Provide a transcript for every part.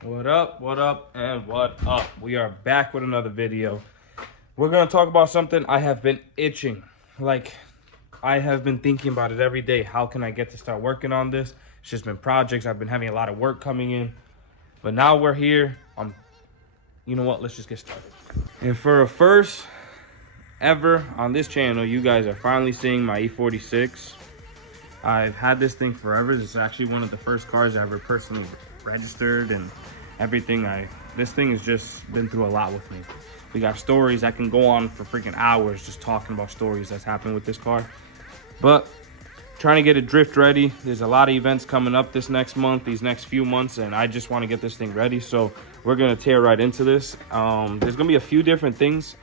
What up, and what up? We are back with another video. We're gonna talk about something I have been itching. Like, I have been thinking about it every day. How can I get to start working on this? It's just been projects. I've been having a lot of work coming in. But now we're here. You know what? Let's just get started. And for a first ever on this channel, you guys are finally seeing my E46. I've had this thing forever. This is actually one of the first cars I ever personally registered and everything. This thing has just been through a lot with me. We got stories. I can go on for freaking hours just talking about stories that's happened with this car. But trying to get it drift ready. There's a lot of events coming up this next month, these next few months, and I just want to get this thing ready. So we're gonna tear right into this. There's gonna be a few different things.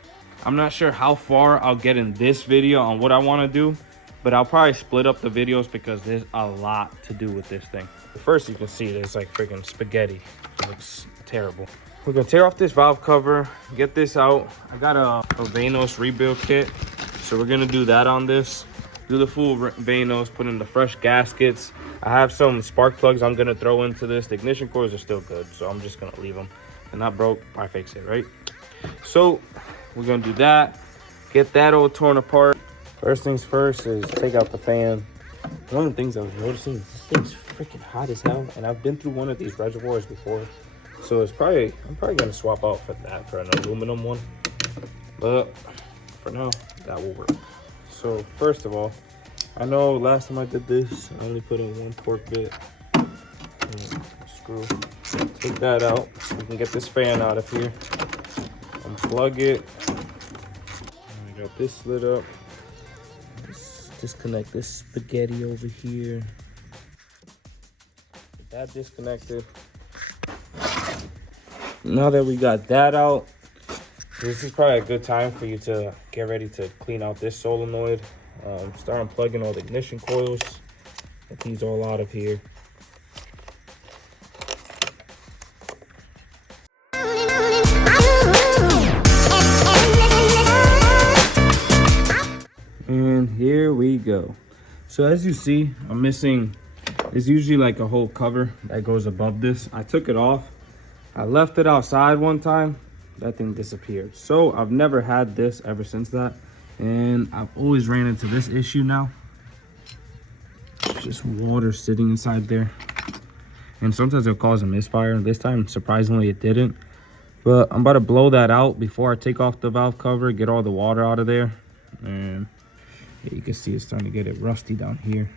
I'm not sure how far I'll get in this video on what I want to do, but I'll probably split up the videos because there's a lot to do with this thing. First, you can see it, it's like freaking spaghetti. It looks terrible. We're gonna tear off this valve cover, get this out. I got a vanos rebuild kit, so we're gonna do that on this. Do the full vanos, put in the fresh gaskets. I have some spark plugs I'm gonna throw into this. The ignition coils are still good, so I'm just gonna leave them. They're not broke, I fix it, right? So we're gonna do that, get that all torn apart. First things first is take out the fan. One of the things I was noticing is this thing's freaking hot as hell, and I've been through one of these reservoirs before, so I'm probably gonna swap out for that for an aluminum one, but for now that will work. So first of all, I know last time I did this, I only put in one torque bit. Screw. Take that out. We can get this fan out of here. Unplug it. I got this slid up. Let's disconnect this spaghetti over here. Get that disconnected. Now that we got that out, this is probably a good time for you to get ready to clean out this solenoid. Start unplugging all the ignition coils. Get these all out of here. And here we go. So as you see, I'm missing, there's usually like a whole cover that goes above this. I took it off. I left it outside one time. That thing disappeared. So I've never had this ever since that. And I've always ran into this issue now. Just water sitting inside there. And sometimes it'll cause a misfire. This time, surprisingly, it didn't. But I'm about to blow that out before I take off the valve cover, get all the water out of there. And yeah, you can see it's starting to get it rusty down here.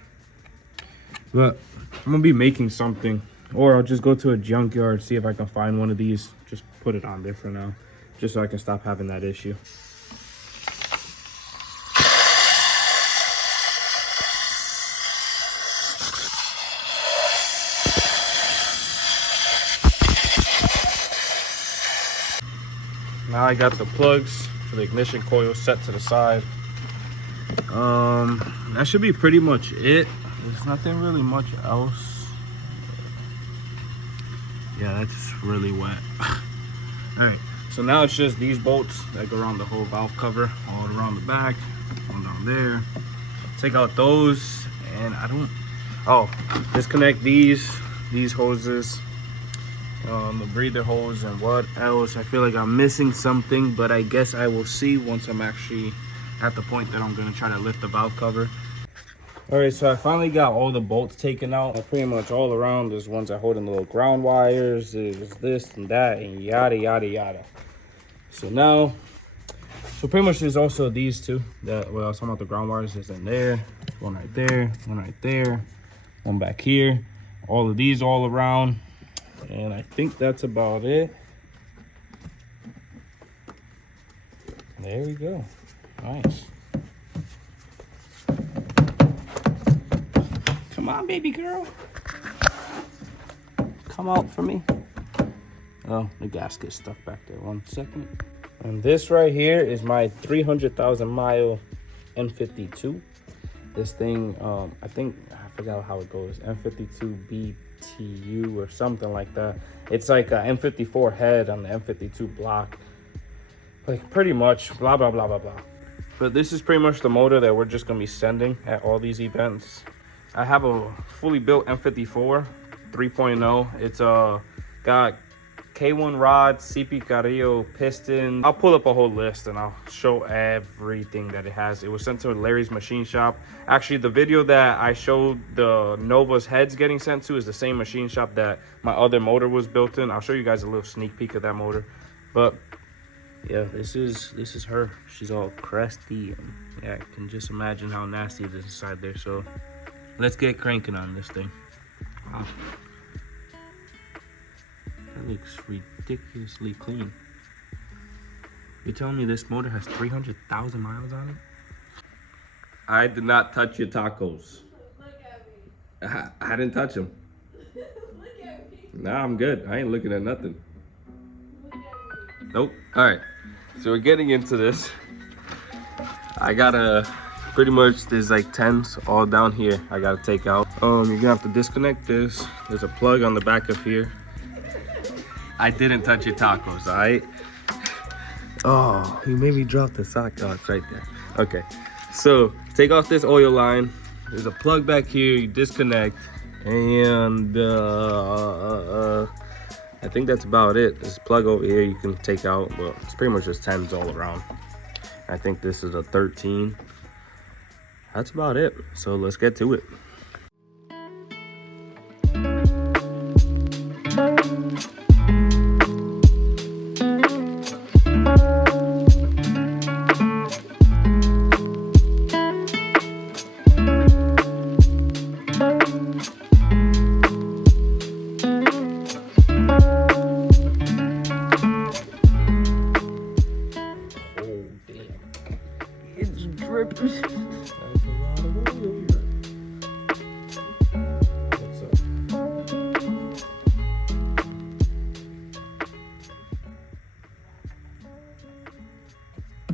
But I'm gonna be making something, or I'll just go to a junkyard, see if I can find one of these. Just put it on there for now, just so I can stop having that issue. Now I got the plugs for the ignition coil set to the side. That should be pretty much it. There's nothing really much else. Yeah, that's really wet. All right, so now it's just these bolts that go around the whole valve cover, all around the back, one down there. Take out those, and disconnect these hoses, the breather hose, and what else? I feel like I'm missing something, but I guess I will see once I'm actually at the point that I'm gonna try to lift the valve cover. All right, so I finally got all the bolts taken out. Pretty much all around. There's ones that hold in the little ground wires. There's this and that and yada, yada, yada. So pretty much there's also these two. That, well, I was talking about the ground wires. There's in there, one right there, one right there, one back here. All of these all around. And I think that's about it. There we go. Nice. Come on, baby girl. Come out for me. Oh, the gasket's stuck back there. 1 second. And this right here is my 300,000 mile M52. This thing, I forgot how it goes. M52 BTU or something like that. It's like a M54 head on the M52 block. Like pretty much blah, blah, blah, blah, blah. But this is pretty much the motor that we're just gonna be sending at all these events. I have a fully built M54 3.0. It's got K1 rod, CP Carrillo piston. I'll pull up a whole list and I'll show everything that it has. It was sent to Larry's machine shop. Actually, the video that I showed the Nova's heads getting sent to is the same machine shop that my other motor was built in. I'll show you guys a little sneak peek of that motor. But yeah, this is her. She's all crusty. And yeah, I can just imagine how nasty it is inside there. So let's get cranking on this thing. Wow. That looks ridiculously clean. You're telling me this motor has 300,000 miles on it? I did not touch your tacos. Look at me. I didn't touch them. Look at me. Nah, I'm good. I ain't looking at nothing. Look at me. Nope. All right. So we're getting into this. I gotta pretty much, there's like 10s all down here I gotta take out. You're gonna have to disconnect this. There's a plug on the back of here. I didn't touch your tacos, all right? Oh, you made me drop the sock. Oh, it's right there. Okay, so take off this oil line. There's a plug back here, you disconnect. And I think that's about it. This plug over here you can take out, but it's pretty much just 10s all around. I think this is a 13. That's about it. So let's get to it.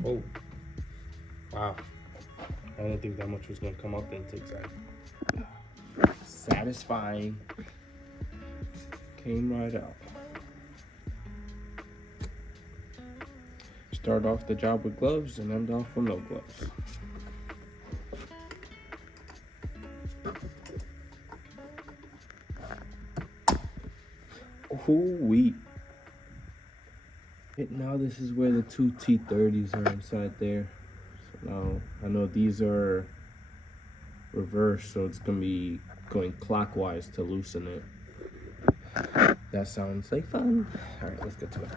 Oh, wow. I didn't think that much was going to come out the intake side. Satisfying. Came right out. Start off the job with gloves and end off with no gloves. Ooh-wee. Now this is where the two T30s are inside there. So now I know these are reversed, so it's gonna be going clockwise to loosen it. That sounds like fun. All right, let's get to it.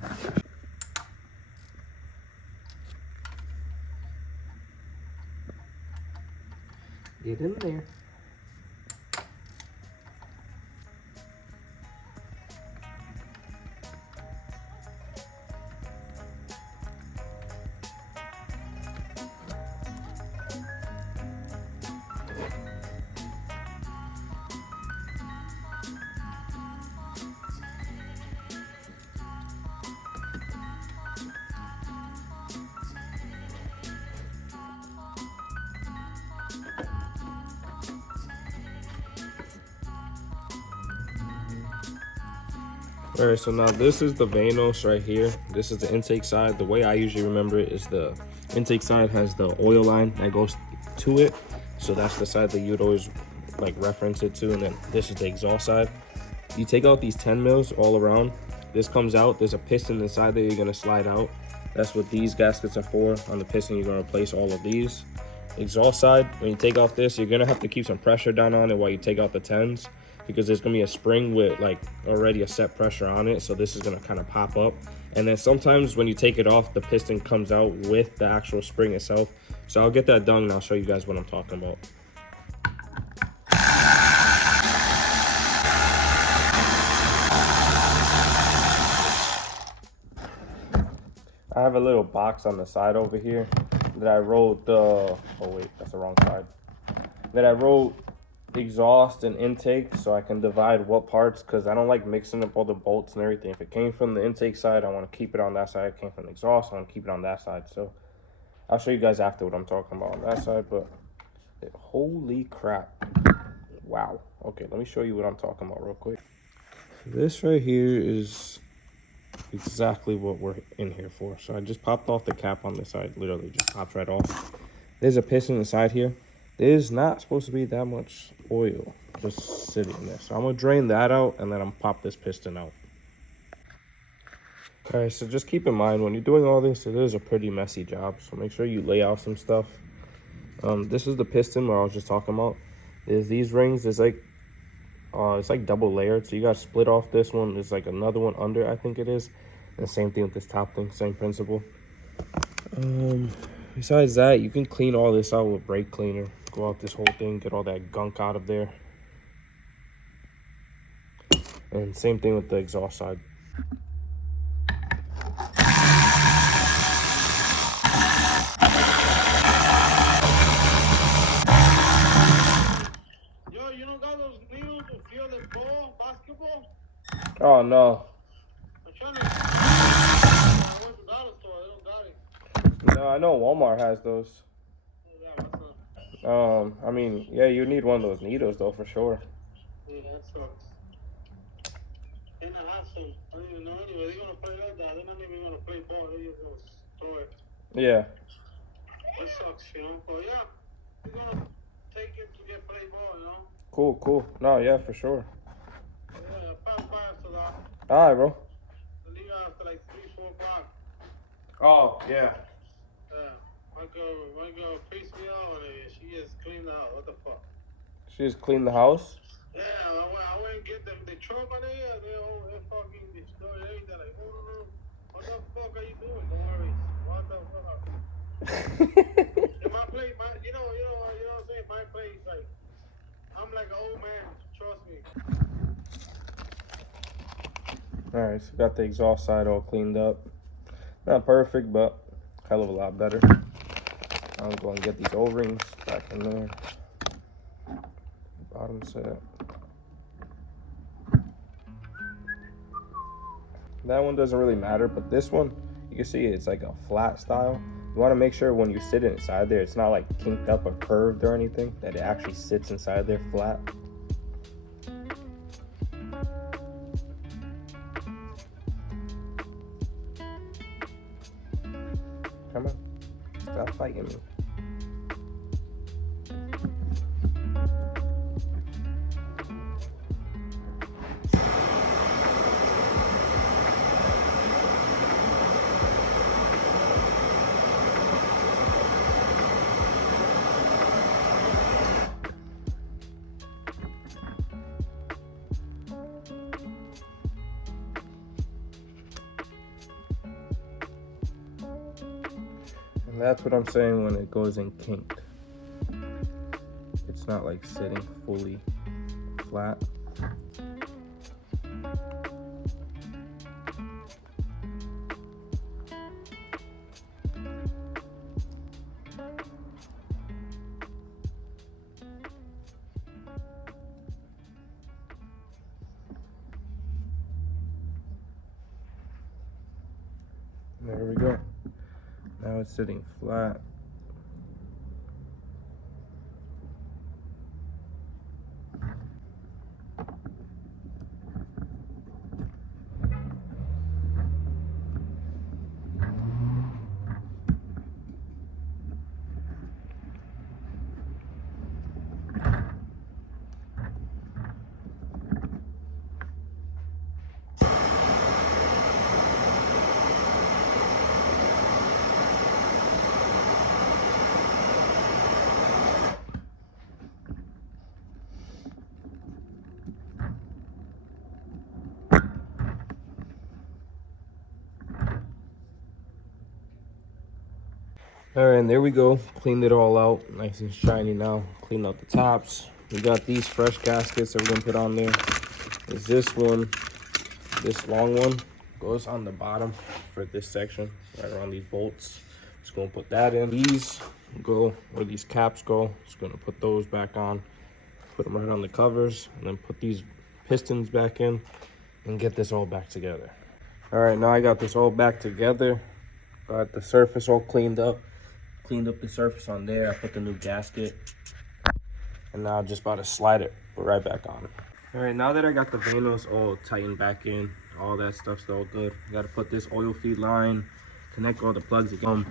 Get in there. All right, so now this is the vanos right here. This is the intake side. The way I usually remember it is the intake side has the oil line that goes to it. So that's the side that you'd always like reference it to. And then this is the exhaust side. You take out these 10 mils all around. This comes out. There's a piston inside there you're gonna slide out. That's what these gaskets are for. On the piston, you're gonna replace all of these. Exhaust side, when you take off this, you're gonna have to keep some pressure down on it while you take out the 10s, because there's gonna be a spring with like already a set pressure on it. So this is gonna kind of pop up. And then sometimes when you take it off, the piston comes out with the actual spring itself. So I'll get that done and I'll show you guys what I'm talking about. I have a little box on the side over here that I wrote the, oh wait, that's the wrong side. That I wrote exhaust and intake, so I can divide what parts, because I don't like mixing up all the bolts and everything. If it came from the intake side, I want to keep it on that side. If it came from the exhaust, I want to keep it on that side. So I'll show you guys after what I'm talking about on that side, but holy crap. Wow. Okay, let me show you what I'm talking about real quick. This right here is exactly what we're in here for. So I just popped off the cap on this side, literally just pops right off. There's a piston inside here. There's not supposed to be that much oil just sitting there. So I'm gonna drain that out and then I'm gonna pop this piston out. Okay, so just keep in mind when you're doing all this, it is a pretty messy job. So make sure you lay out some stuff. This is the piston where I was just talking about. Is these rings is like it's like double layered, so you gotta split off this one. There's like another one under, I think it is. And same thing with this top thing, same principle. Besides that, you can clean all this out with brake cleaner. Go out this whole thing, get all that gunk out of there. And same thing with the exhaust side. Yo, you don't got those needles to feel the ball, basketball? Oh no. I'm trying to. I went to the dollar store, they don't got it. No, I know Walmart has those. Yeah, what's up? I mean, yeah, you need one of those needles though for sure. Yeah, that sucks. And I have some. I don't even know anyway. They're gonna play like that. They're not even gonna play ball. They're just gonna throw it. Yeah. That sucks, you know. But yeah, they're gonna take it to get play ball, you know. Cool, cool. No, yeah, for sure. Yeah, I found fire after that. All right, bro. I leave after like 3, 4 o'clock. Oh, yeah. Yeah, my girl pieced me out and she just cleaned the house. What the fuck? She just cleaned the house. Yeah, I went and get them the truck on there. They fucking destroyed everything. Like, oh, what the fuck are you doing? Don't worry. What the fuck? In my place, you know what I'm saying? My place, like, I'm like an old man. Trust me. All right, so got the exhaust side all cleaned up. Not perfect, but hell of a lot better. I'm going to get these O-rings back in there. Bottom set. That one doesn't really matter, but this one, you can see it's like a flat style. You want to make sure when you sit inside there, it's not like kinked up or curved or anything, that it actually sits inside there flat. Come on, stop fighting me. And that's what I'm saying when it goes in kinked. It's not like sitting fully flat. There we go. Now it's sitting flat. All right, and there we go. Cleaned it all out, nice and shiny now. Cleaned out the tops. We got these fresh gaskets that we're gonna put on there. There's this one, this long one goes on the bottom for this section, right around these bolts. Just gonna put that in. These go where these caps go. Just gonna put those back on, put them right on the covers, and then put these pistons back in and get this all back together. All right, now I got this all back together. Got the surface all cleaned up. Cleaned up the surface on there. I put the new gasket. And now I'm just about to slide it right back on. All right, now that I got the vanos all tightened back in, all that stuff's all good. I gotta put this oil feed line, connect all the plugs again.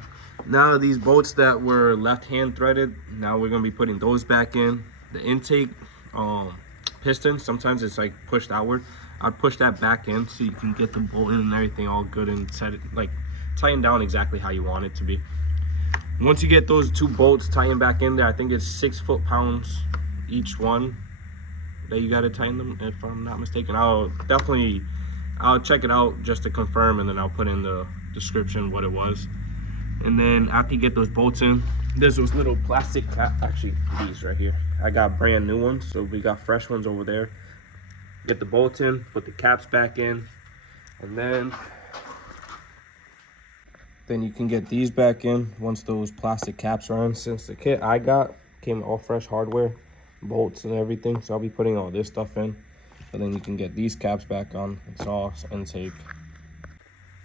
Now these bolts that were left hand threaded, now we're gonna be putting those back in. The intake piston, sometimes it's like pushed outward. I'd push that back in so you can get the bolt in and everything all good and set it, like tighten down exactly how you want it to be. Once you get those 2 bolts tightened back in there, I think it's 6 foot-pounds each one that you got to tighten them, if I'm not mistaken. I'll check it out just to confirm, and then I'll put in the description what it was. And then after you get those bolts in, there's those little plastic actually these right here. I got brand new ones, so we got fresh ones over there. Get the bolts in, put the caps back in, and then you can get these back in once those plastic caps are in. Since the kit I got came all fresh hardware, bolts and everything, so I'll be putting all this stuff in, and then you can get these caps back on. Exhaust, intake.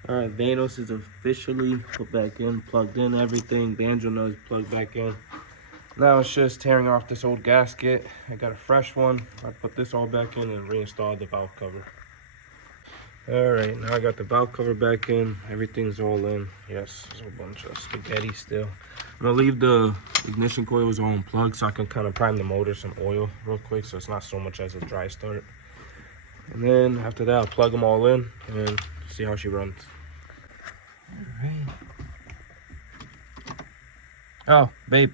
All right, vanos is officially put back in, plugged in, everything. Banjo nose plugged back in. Now it's just tearing off this old gasket. I got a fresh one. I put this all back in and reinstalled the valve cover. All right, now I got the valve cover back in. Everything's all in. Yes, there's a bunch of spaghetti still. I'm gonna leave the ignition coils all unplugged so I can kind of prime the motor some oil real quick, so it's not so much as a dry start. And then after that, I'll plug them all in and see how she runs. All right. Oh, babe.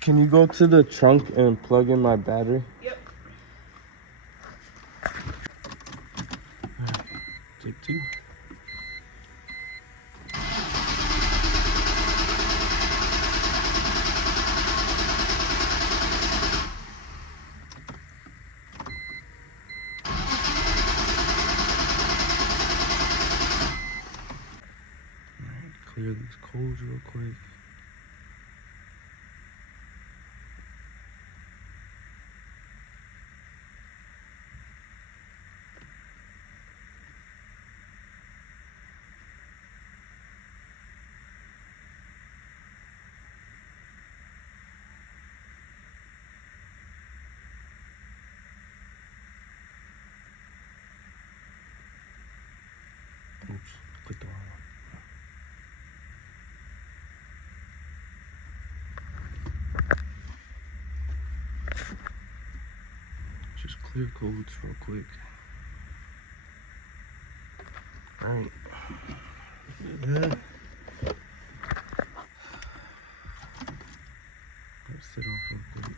Can you go to the trunk and plug in my battery? Yep. Alright, take 2. Alright, clear these coals real quick. Oops, clicked the wrong one. Just clear codes real quick. Alright. Yeah. Let's sit off real quick.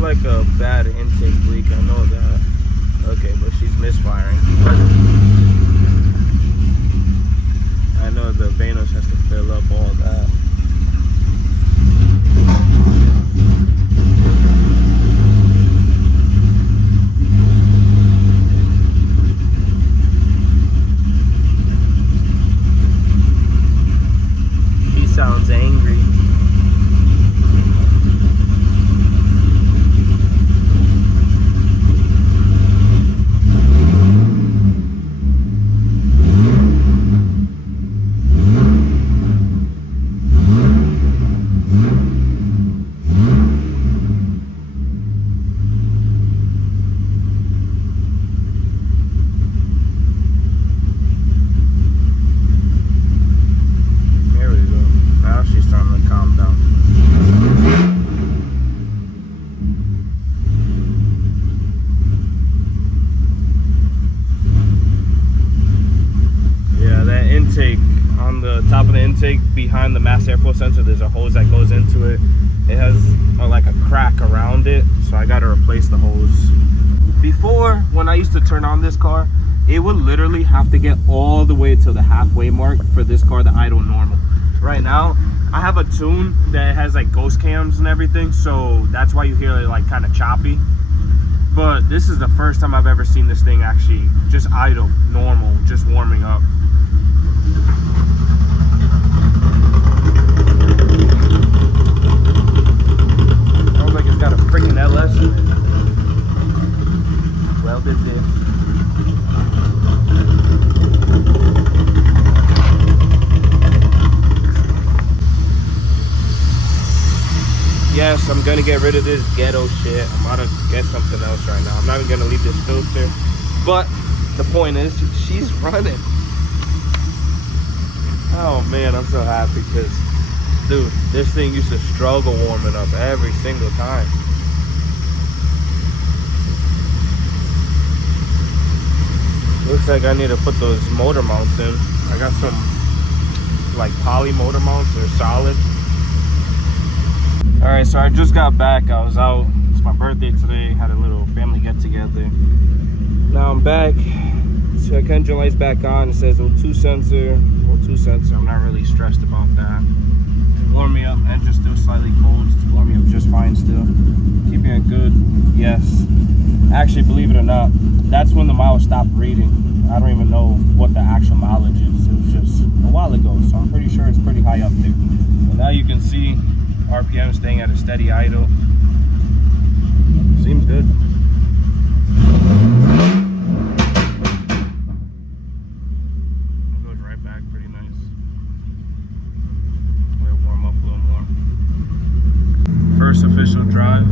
Like a bad intake leak, I know that. Okay, but she's misfiring. I know the vanos has to fill up all that. He sounds angry. Top of the intake behind the mass airflow sensor, there's a hose that goes into it. It has like a crack around it, so I got to replace the hose. Before, when I used to turn on this car, it would literally have to get all the way to the halfway mark for this car to idle normal. Right now I have a tune that has like ghost cams and everything, so that's why you hear it like kind of choppy. But this is the first time I've ever seen this thing actually just idle normal, just warming up. Sounds like it's got a freaking LS in it. Welded diff. I'm gonna get rid of this ghetto shit. I'm about to get something else right now. I'm not even gonna leave this filter. But the point is, she's running. Oh man, I'm so happy because, dude, this thing used to struggle warming up every single time. Looks like I need to put those motor mounts in. I got some like poly motor mounts. They're solid. All right, so I just got back. I was out. It's my birthday today. Had a little family get together. Now I'm back. Check engine lights back on. It says O2 sensor. O2 sensor. I'm not really stressed about that. Warm me up. Engine's still slightly cold. It's warm me up just fine still. Keeping it good. Yes. Actually, believe it or not, that's when the miles stopped reading. I don't even know what the actual mileage is. It was just a while ago, so I'm pretty sure it's pretty high up there. But now you can see RPM staying at a steady idle. Seems good. It goes right back pretty nice. We'll warm up a little more. First official drive.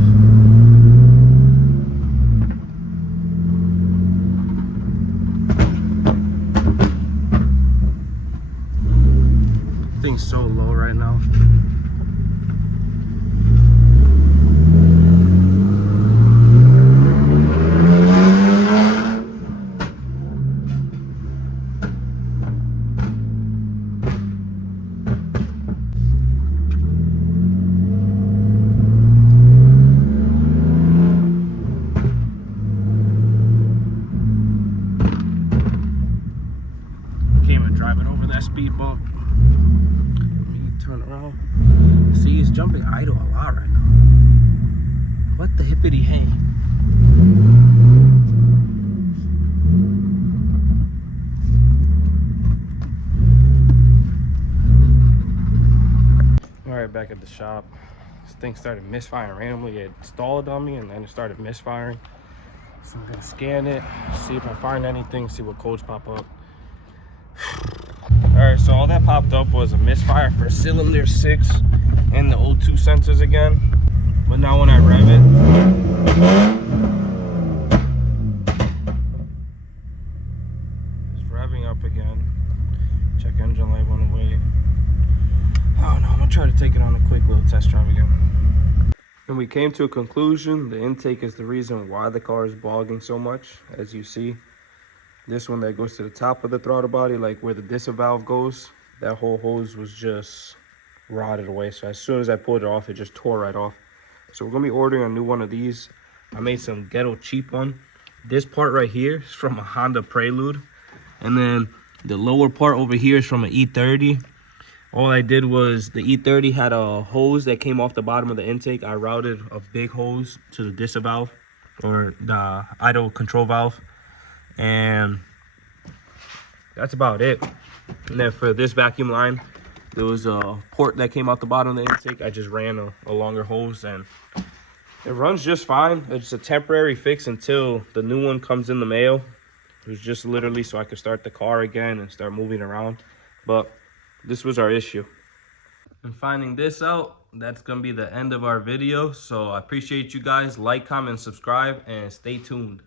Thing's so low right now. Came and driving over that speed bump. Turn around. See, it's jumping idle a lot right now. What the hippity hey? All right, back at the shop. This thing started misfiring randomly. It stalled on me and then it started misfiring. So I'm gonna scan it, see if I find anything, see what codes pop up. All right, so all that popped up was a misfire for cylinder 6 and the O2 sensors again. But now when I rev it, it's revving up again. Check engine light went away. I don't know, I'm gonna try to take it on a quick little test drive again. And we came to a conclusion. The intake is the reason why the car is bogging so much, as you see. This one that goes to the top of the throttle body, like where the disavow valve goes, that whole hose was just rotted away. So as soon as I pulled it off, it just tore right off. So we're gonna be ordering a new one of these. I made some ghetto cheap one. This part right here is from a Honda Prelude. And then the lower part over here is from an E30. All I did was the E30 had a hose that came off the bottom of the intake. I routed a big hose to the disavow valve, or the idle control valve. And that's about it. And then for this vacuum line, there was a port that came out the bottom of the intake. I just ran a longer hose and it runs just fine. It's a temporary fix until the new one comes in the mail. It was just literally so I could start the car again and start moving around. But this was our issue. And finding this out, that's gonna be the end of our video. So I appreciate you guys. Like, comment, subscribe, and stay tuned.